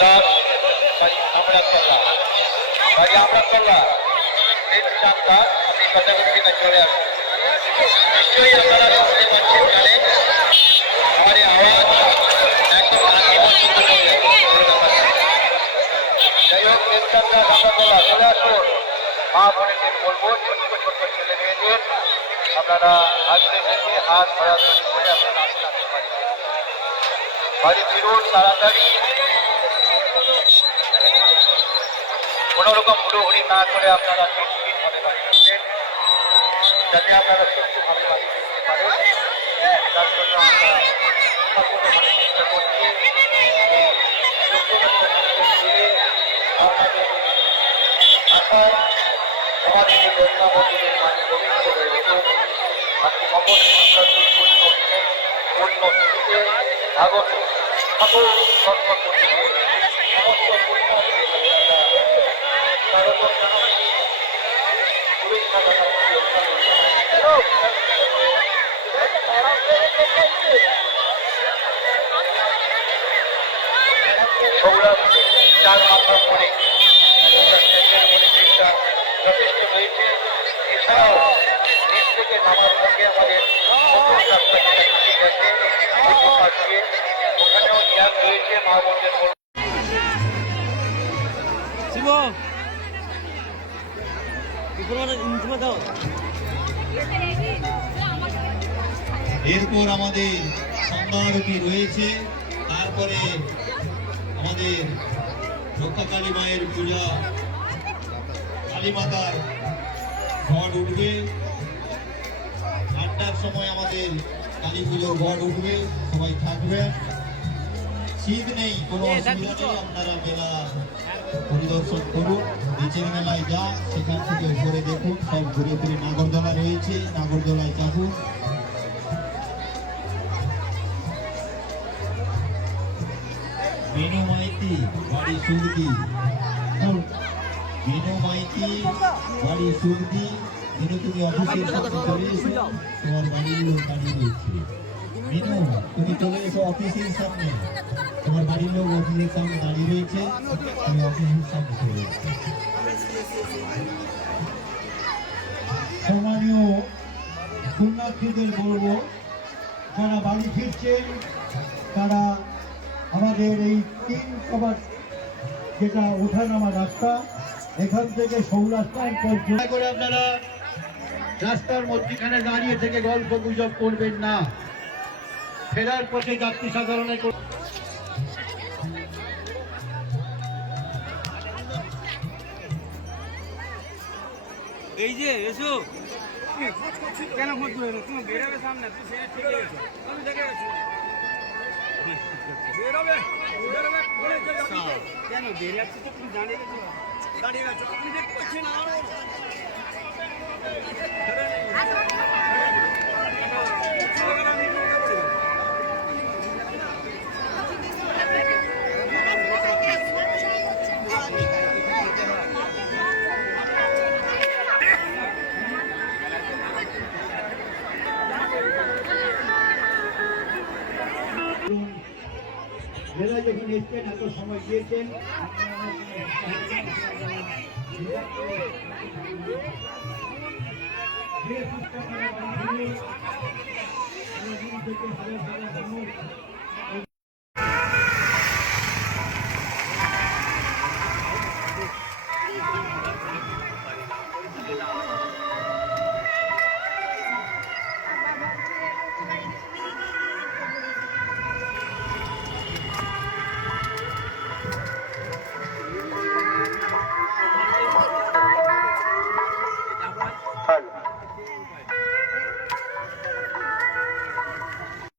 দাস আমরাতলা বাড়ি আমরাতলা চাঁদ দাস আপনি কথা বলছি না চলে আসুন। নিশ্চয়ই আপনারা শুনতে পাচ্ছেন জানেন আমার এই আওয়াজ একদম নাকি পর্যন্ত চলে যাবে। যাই হোক চাঁদ দাস আমরাতলা চলে আসুন। মা বোনেদের বলবো ছোট্ট ছোট্ট ছেলে মেয়েদের আপনারা হাতে থেকে হাত ধরাধরি করে আপনারা আসতে পারেন। বাড়ি ফিরুন তাড়াতাড়ি, কোন রকম হুড়োহুড়ি না করে আপনারা নিশ্চিত ভাবে বাড়ি আসছেন যাতে আপনারা সুস্থভাবে বাড়ি ফিরতে পারেন। তার জন্য আমরা সম্পূর্ণভাবে চেষ্টা করছি আপনাদের আশা আমাদের এই গঙ্গা মন্দিরের মাঝে পবিত্র হয়ে উঠুন। আপনি মকর সংক্রান্তির পূর্ণ দিনে পূর্ণ তিথিতে আগত সকল সর্বকর্মীদের সমস্ত শুভেচ্ছা জানাচ্ছি। সৌরাষ্ট্রে 4 মাথা পরে ভিড়টা যথেষ্ট হয়েছে। এছাড়াও নিচ থেকে নামার সঙ্গে আমাদের রাস্তা যেটা ঠিক আছে ওখানেও জ্ঞান রয়েছে মা বোনদের। এরপর আমাদের সন্ধ্যা আরতি রয়েছে, তারপরে আমাদের রক্ষাকালী মায়ের পূজা, কালী মাতার ঘট উঠবে। 8টার সময় আমাদের কালী পুজোর ঘট উঠবে, সবাই থাকবেন। শীত নেই, কোনো অসুবিধা নেই, আপনারা মেলা পরিদর্শন করুন। নিচের মেলায় যা সেখান থেকে উপরে দেখুন, সব ঘুরে ফিরে নাগরদোলা রয়েছে, নাগরদোলায় চাপুন। মেনু মাইতি বাড়ি সুগদি, মেনু মাইতি বাড়ি সুগদি। মেনু তুমি অফিসের সামনে চলে এসো, তোমার বাড়ির লোক দাঁড়িয়ে রয়েছে। মেনু তুমি চলে এসো অফিসের সামনে, তোমার বাড়ির লোক অফিসের সামনে দাঁড়িয়ে রয়েছে, তুমি অফিসের সামনে চলে এসো। সম্মানীয় পুণ্যার্থীদের বলবো, যারা বাড়ি ফিরছেন তারা আমাদের এই 3 কবার যেটা ওঠানামা রাস্তা, এখান থেকে সৌরাস্থান পর্যন্ত করে আপনারা রাস্তার মধ্যখানে দাঁড়িয়ে থেকে গল্প গুজব করবেন না। ফেরার পথে যাত্রী সাধারণের এই যে এসো কেন খুঁজবে তুমি বেরোবে সামনে, তুমি সেটা ঠিক আছে, আমি দেখে গেছি বেরোবে বেরোবে কেন বেরিয়েছি তো তুমি দাঁড়িয়ে গেছো, দাঁড়িয়ে গেছো তুমি দেখতে পাচ্ছি না। মেলা যখন এসছেন, এত সময় দিয়েছেন,